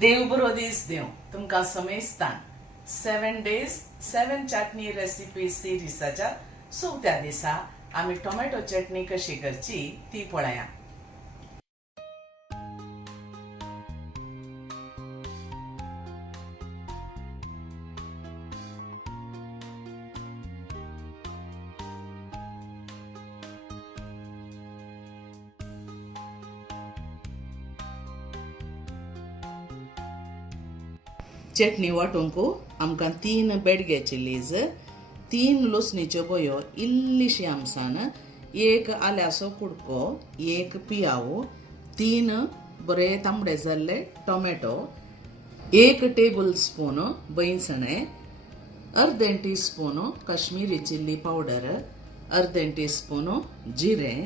देव बरो दीस देव तुमकां समेस्तान 7 days 7 चटणी recipe सिरीसाच्या 4थ्या दिसा आमी टोमॅटो चटणी कशी करची ती पळया. चटणी वांटूंक आमकां 3 बेडगे चिलीज, 3 लसणीच्यो बयो, इल्लीशी आमसाण, 1 आल्याचो कुडको, 1 पियाव, 3 बरे तांबडे जाल्ले टोमॅटो, 1 टेबल स्पून बैसणे, अर्धे टीस्पून काश्मीरी चिल्ली पावडर, अर्धे टीस्पून जिरें,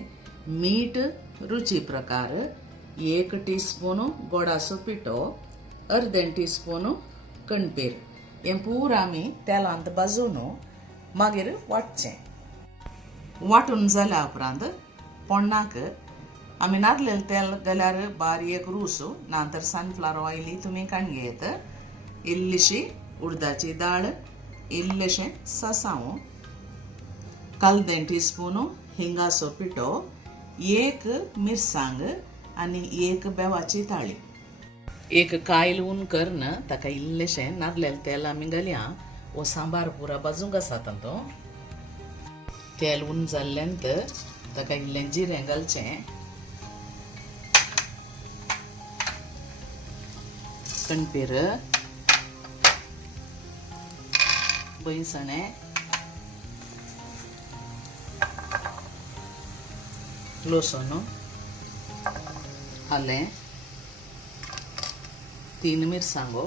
मीठ रुची प्रकार, 1 टीस्पून गोडाचो पिठो, अर्धे टीस्पून कणपेर. हें पूर आमी तेलांत भाजून मागीर वाटचें. वाटून जाल्या उपरांत पोण्णाक आमी नारलेल तेल जाल्यार बारीक रूस नातर सनफ्लावर ऑयली तुमी काणगेत, इल्लीशी उडदाची दाळ, इल्लेशें सासांव, कालदें टीस्पून हिंगाचो पिठो, 1 मिरसांग आनी 1 बेवाची ताळी. 1 कायल उन करन ताका इल्लेशें नारलेल तेल आमी घालया. वो सांबार पुरा भाजूंक आसा तांतो. तेल उन जाल्ल्यांत ताका इल्लें जिरें घालचें, कणपेर, बैसणें, लसूण, आलें, 3 मिरसांगो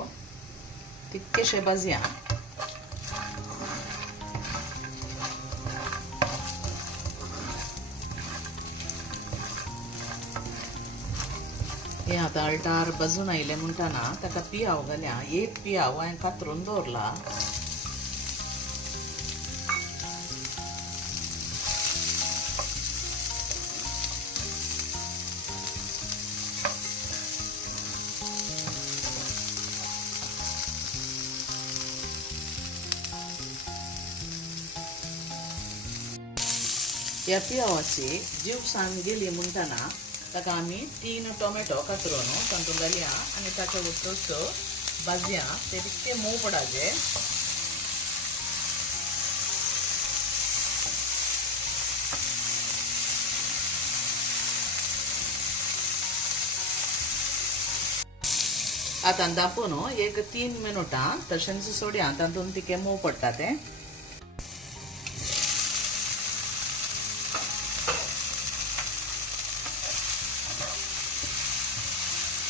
तितकेशे भाजया. हे आतां अळटार भाजून आयले म्हणटना ताका पियाव घाल्या. 1 पियाव हांवें कातरून दवरला. ह्या पियावाची जीवसाण गेली म्हणटना ताका आमी 3 टोमॅटो कातरून तातूंत घालया आनी ताचे उस्तोस्तो भाजया. ते तितके मोव पडाचे. आतां दापून 1-3 मिनटां तशेंच सोडया. तातूंत तिके मोव पडटा ते.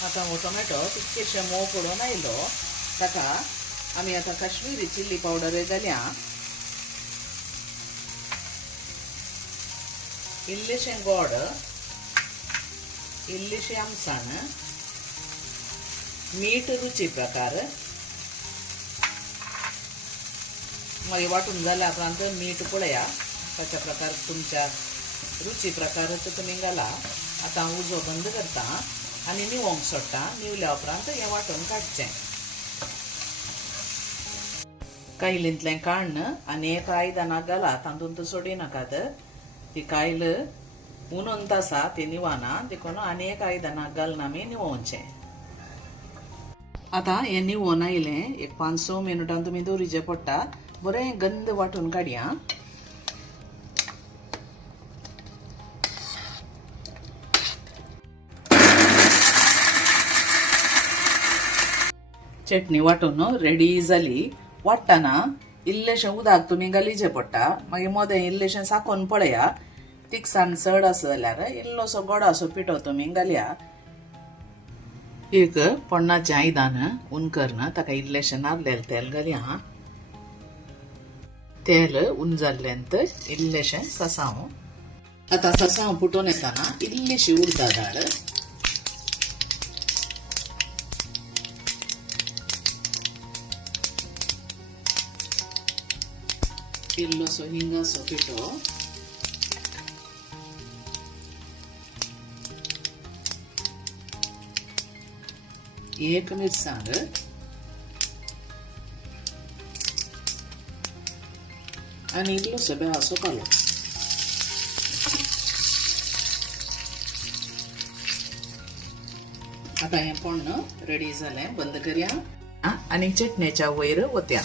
आतां हो टोमॅटो तितकेशे मोव पडून आयलो ताका आमी आतां काश्मीरी चिल्ली पावडर घालया. इल्लेशें गोड, इल्लीशी आमसाण, मीठ रुची प्रकार, मागीर वाटून जाल्या उपरांत मीठ पळया कशा प्रकार तुमच्या रुची प्रकारच तुमी घाला. आतां उजो बंद करता आनी निवोंक सोडटा. निवल्या उपरांत हें वाटून काडचें. कायलींतलें काडन आनी एका आयदनाक घाला. तातूंत सोडी नाकात. ती कायल उनंत आसा ती निवाना देखून आनी एक आयदनाक घालून आमी निवोवचें. आतां हें निवोवन आयलें. 5-6 मिनटां तुमी दवरिचें पडटा. बरें गंध वाटून काडया. चटणी वाटून रेडी जाली. वाटतना इल्लेशें उदक तुमी घालीचें पडटा. मागीर मोदें इल्लेशें साकोन पळया. तिखसाण चड आसा जाल्यार इल्लोसो गोडाचो पिठो तुमी घालया. 1 पोण्णाचें आयदान उन करन ताका इल्लेशें नारलेल तेल घालया. तेल उन जाल्ल्यांत इल्लेशें सासांव. आतां सासांव फुटून येताना इल्लीशी उडदा दाळ, इल्लोसो हिंगाचो पिठो, एक मिरसांग आणि इल्लोसो बेवासो पालो. आता हे पण रेडी झालंय. बंद करूया आणि चटणीच्या वयर वत्या.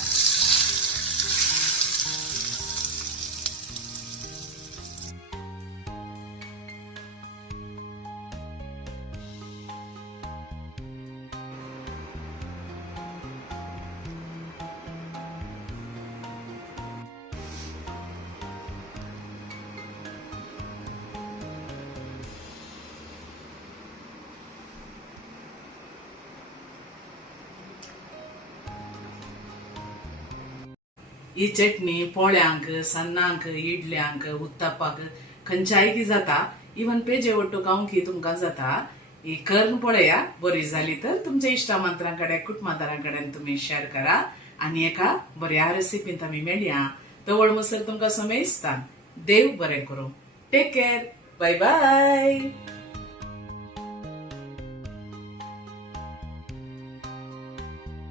ही चटणी पोळ्यांक, सन्नांक, इडल्यांक, उत्तप्पाक खंयच्याय ती जाता. इवन पेजे वट्टू खावंक तुमकां जाता. ही करून पळया. बरी झाली तर तुमच्या इष्टामंत्रांकडे कुटुंबादारांकडे तुम्ही शेअर करा आणि एका बऱ्या रेसिपींत आम्ही मेळया. तवळ मसर तुमकां समय दिसता. देव बरें करूं. Take care. Bye bye.